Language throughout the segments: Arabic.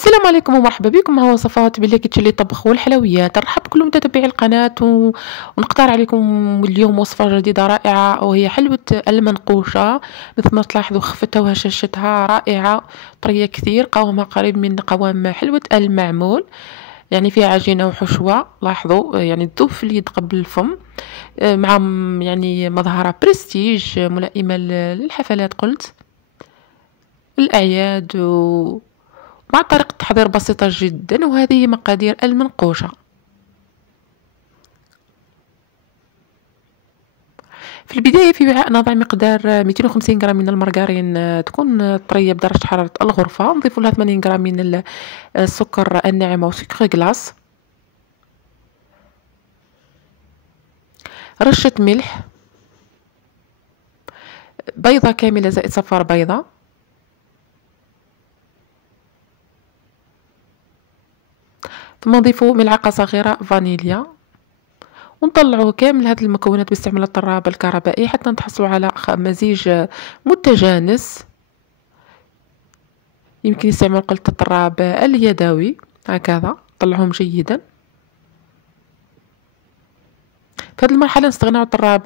السلام عليكم ومرحبا بكم. ها وصفات بليكيتش اللي طبخ والحلويات. نرحب بكل متابعي القناة ونقترح عليكم اليوم وصفة جديدة رائعة، وهي حلوة المنقوشة. مثل ما تلاحظوا خفتها وهشاشتها رائعة، طرية كثير، قوامها قريب من قوام حلوة المعمول، يعني فيها عجينة وحشوة. لاحظوا يعني تذوب في اليد قبل الفم، مع يعني مظهرة برستيج ملائمة للحفلات قلت الأعياد مع طريقة تحضير بسيطة جدا. وهذه مقادير المنقوشة. في البداية في وعاء نضع مقدار 250 غرام من المارغرين، تكون طرية بدرجة حرارة الغرفة. نضيف لها 80 غرام من السكر الناعم أو سكر غلاس، رشة ملح، بيضة كاملة زائد صفار بيضة، ثم نضيف ملعقة صغيرة فانيليا، ونطلعوا كامل هذه المكونات باستعمال الطراب الكهربائي حتى نتحصلوا على مزيج متجانس. يمكن استعمال قلة الطراب اليدوي، هكذا طلعهم جيدا. في هذه المرحلة نستغنى عن الطراب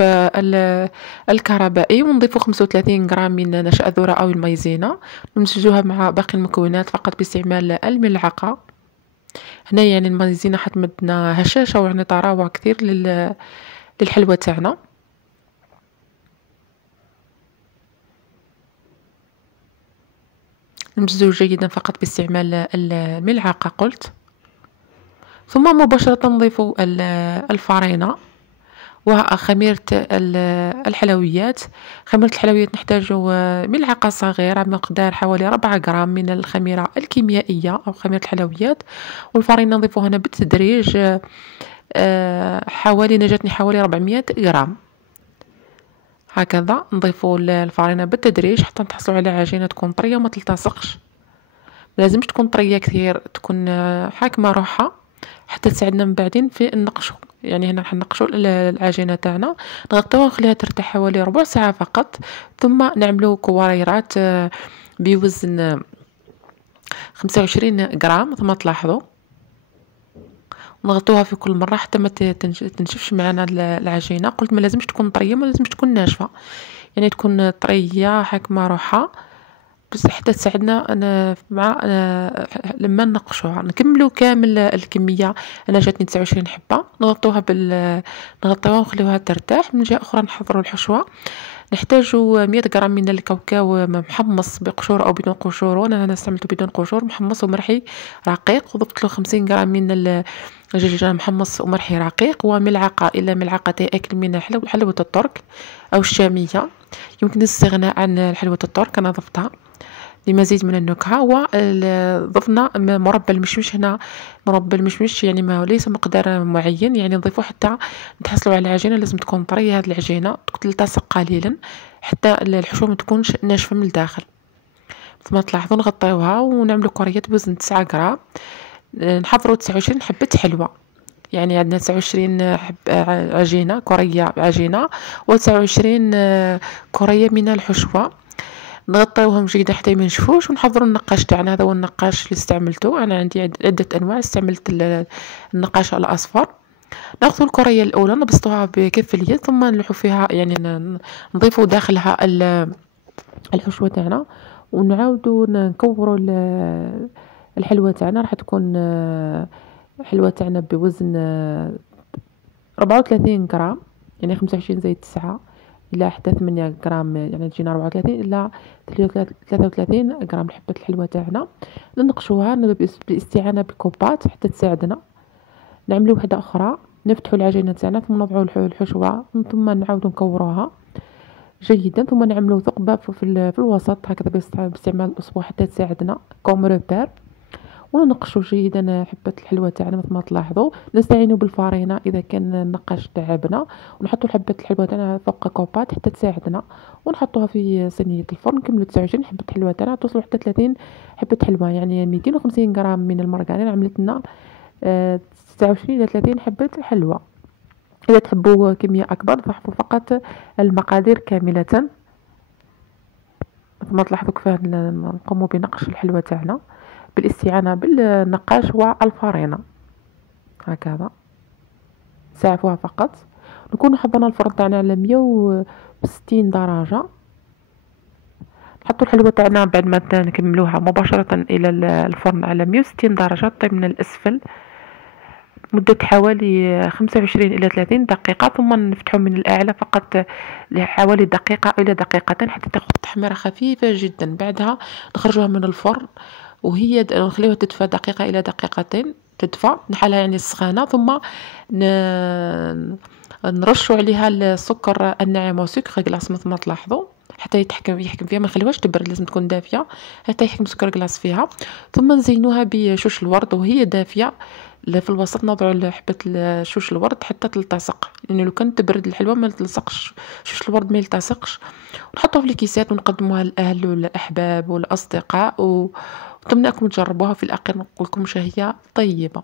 الكهربائي ونضيف 35 غرام من نشا الذرة أو المايزينا، نمزجوها مع باقي المكونات فقط باستعمال الملعقة. هنا يعني المايزينا حتمدنا هشاشة ويعني طراوة كثير للحلوى تاعنا. نمزجوه جيدا فقط باستعمال الملعقة قلت. ثم مباشرة نضيف الفرينة وخميرة الحلويات. خميرة الحلويات نحتاج ملعقة صغيرة مقدار حوالي 4 غرام من الخميرة الكيميائية أو خميرة الحلويات. والفرينة نضيفها هنا بالتدريج، نجاتني حوالي 400 غرام. هكذا نضيف الفرينة بالتدريج حتى نتحصلوا على عجينة تكون طرية وما تلتصقش. ملازمش تكون طرية كثير، تكون حاكمة روحها حتى تساعدنا من بعدين في النقشو. يعني هنا راح نقشوا العجينه تاعنا، نغطيوها ونخليها ترتاح حوالي ربع ساعه فقط، ثم نعملوا كواريرات بوزن 25 غرام. ثم تلاحظوا نغطوها في كل مره حتى ما تنشفش معنا العجينه. قلت ما لازمش تكون طريه، ما لازمش تكون ناشفه، يعني تكون طريه حاكمه روحها بس حتى تساعدنا مع لما نقشوها. نكملوا كامل الكميه، انا جاتني 29 حبه. نغطوها نغطيوها ونخليوها ترتاح. من جهه اخرى نحضروا الحشوه. نحتاج 100 غرام من الكاوكاو محمص بقشور او بدون قشور، وانا استعملته بدون قشور، محمص ومرحي رقيق. وضفت له 50 غرام من الدجاج محمص ومرحي رقيق، وملعقه الى ملعقتين اكل من حلوه الترك او الشاميه. يمكن الاستغناء عن حلوه الترك، انا ضفتها لمزيد من النكهة. وضفنا مربى المشمش. هنا مربى المشمش يعني ما ليس مقدار معين، يعني نضيفه حتى نتحصلوا على العجينة. لازم تكون طرية هذه العجينة، تلتصق قليلا حتى الحشوة ما تكونش ناشفة من الداخل. ثم تلاحظوا نغطيوها ونعملوا كريات بوزن 9 غرام. نحضروا 29 حبة حلوة، يعني عندنا 29 عجينة كرية عجينة و29 كرية من الحشوة. نغطيوهم جيدا حتى ما ينشفوش. ونحضروا النقاش تاعنا. هذا هو النقاش اللي استعملته، انا عندي عده انواع. استعملت النقاش الاصفر. ناخذ الكريه الاولى نبسطوها بكف اليد، ثم نلوحوا فيها، يعني نضيفوا داخلها الحشوه تاعنا، ونعاودوا نكوروا الحلوه تاعنا. راح تكون حلوه تاعنا بوزن 34 غرام، يعني 25 زائد 9 الى حتى 8 غرام، يعني تجينا 34 الى 33 غرام حبه الحلوه تاعنا. ننقشوها بالاستعانه بكوبات حتى تساعدنا. نعملوا وحده اخرى، نفتحوا العجينه تاعنا ثم نضعوا الحشوه، ثم نعاودوا نكوروها جيدا، ثم نعملوا ثقبه في الوسط هكذا باستعمال الاصبع حتى تساعدنا كوم روبير. وننقشوا جيدا حبة الحلوى تاعنا. مثل ما تلاحظوا نستعينوا بالفرينة إذا كان النقاش تعبنا، ونحطوا حبة الحلوى تاعنا فوق كوبات حتى تساعدنا، ونحطوها في صينية الفرن. نكملوا 29 حبة حلوى تاعنا توصلوا حتى 30 حبة حلوى، يعني 250 غرام من المارغرين عملت لنا 29 إلى 30 حبة حلوى. إذا تحبوا كمية أكبر ضعفوا فقط المقادير كاملة. مثل ما تلاحظوا كيف نقوموا بنقش الحلوى تاعنا بالاستعانة بالنقاش والفرينة. هكذا نساعفوها فقط. نكون حضرنا الفرن تاعنا على 160 درجة. نحطوا الحلوى تاعنا بعد ما نكملوها مباشرة الى الفرن على 160 درجة، طيب من الاسفل مدة حوالي 25 إلى 30 دقيقة، ثم نفتحه من الأعلى فقط لحوالي دقيقة إلى دقيقتين حتى تاخذ تحميرة خفيفة جدا. بعدها نخرجوها من الفرن وهي نخليوها تدفى دقيقة إلى دقيقتين، تدفى نحلها يعني السخانة، ثم نرشوا عليها السكر الناعم وسكر غلاس مثل ما تلاحظوا حتى يحكم فيها، ما نخليوهاش تبرد، لازم تكون دافيه حتى يحكم سكر غلاس فيها. ثم نزينوها بشوش الورد وهي دافيه. في الوسط نضعوا حبة شوش الورد حتى تلتصق، لأن لو كانت تبرد الحلوى ما تلصقش، شوش الورد ما يلتصقش. ونحطوها في الكيسات ونقدموها للأهل والأحباب والأصدقاء، وأتمنىكم تجربوها. في الأخير نقول لكم هي طيبة.